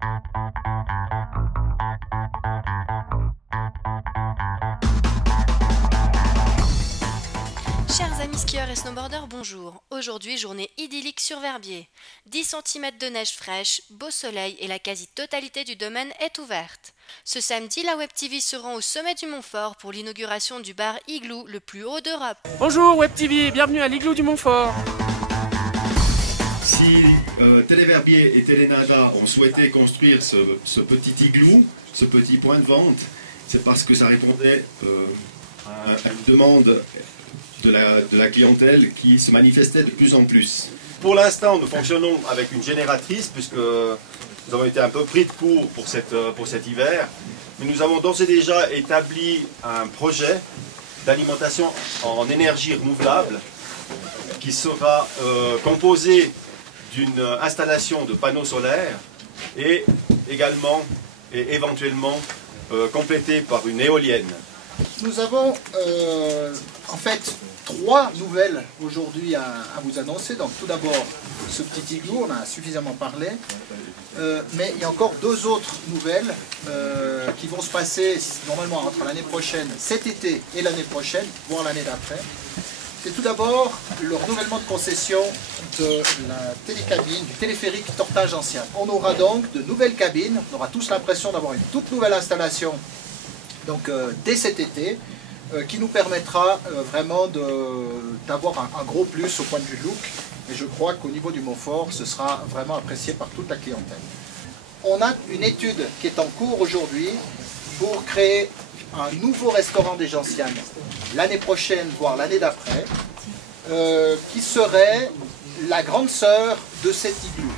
Chers amis skieurs et snowboarders, bonjour. Aujourd'hui, journée idyllique sur Verbier. 10 cm de neige fraîche, beau soleil et la quasi-totalité du domaine est ouverte. Ce samedi, la Web TV se rend au sommet du Montfort pour l'inauguration du bar Igloo, le plus haut d'Europe. Bonjour Web TV, bienvenue à l'Igloo du Montfort. Si Téléverbier et Télénada ont souhaité construire ce petit igloo, ce petit point de vente, c'est parce que ça répondait à une demande de la clientèle qui se manifestait de plus en plus. Pour l'instant, nous fonctionnons avec une génératrice puisque nous avons été un peu pris de court pour cet hiver, mais nous avons d'ores et déjà établi un projet d'alimentation en énergie renouvelable qui sera composé d'une installation de panneaux solaires et également et éventuellement complétée par une éolienne. Nous avons en fait 3 nouvelles aujourd'hui à vous annoncer. Donc tout d'abord ce petit igloo, on a suffisamment parlé, mais il y a encore 2 autres nouvelles qui vont se passer normalement entre l'année prochaine, cet été et l'année prochaine, voire l'année d'après. C'est tout d'abord le renouvellement de concession de la télécabine, du téléphérique Tortage ancien. On aura donc de nouvelles cabines, on aura tous l'impression d'avoir une toute nouvelle installation donc, dès cet été, qui nous permettra vraiment d'avoir un gros plus au point de vue look. Et je crois qu'au niveau du Montfort, ce sera vraiment apprécié par toute la clientèle. On a une étude qui est en cours aujourd'hui pour créer un nouveau restaurant des Gentianes l'année prochaine, voire l'année d'après, qui serait la grande sœur de cet igloo.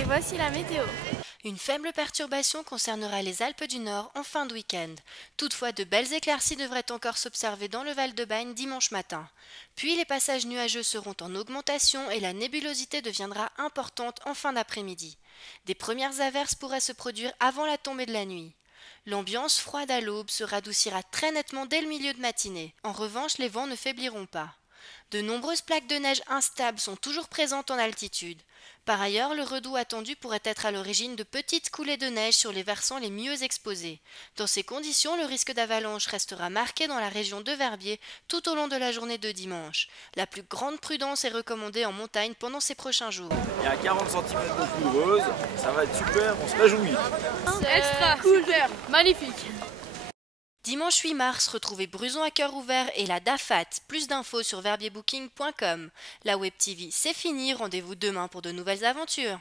Et voici la météo. Une faible perturbation concernera les Alpes du Nord en fin de week-end. Toutefois, de belles éclaircies devraient encore s'observer dans le Val-de-Bagne dimanche matin. Puis les passages nuageux seront en augmentation et la nébulosité deviendra importante en fin d'après-midi. Des premières averses pourraient se produire avant la tombée de la nuit. L'ambiance froide à l'aube se radoucira très nettement dès le milieu de matinée. En revanche, les vents ne faibliront pas. De nombreuses plaques de neige instables sont toujours présentes en altitude. Par ailleurs, le redout attendu pourrait être à l'origine de petites coulées de neige sur les versants les mieux exposés. Dans ces conditions, le risque d'avalanche restera marqué dans la région de Verbier tout au long de la journée de dimanche. La plus grande prudence est recommandée en montagne pendant ces prochains jours. Il y a 40 cm de couveuse, ça va être super, on se réjouit. Extra cool, magnifique. Dimanche 8 mars, retrouvez Bruson à cœur ouvert et la DAFAT. Plus d'infos sur verbierbooking.com. La Web TV, c'est fini. Rendez-vous demain pour de nouvelles aventures.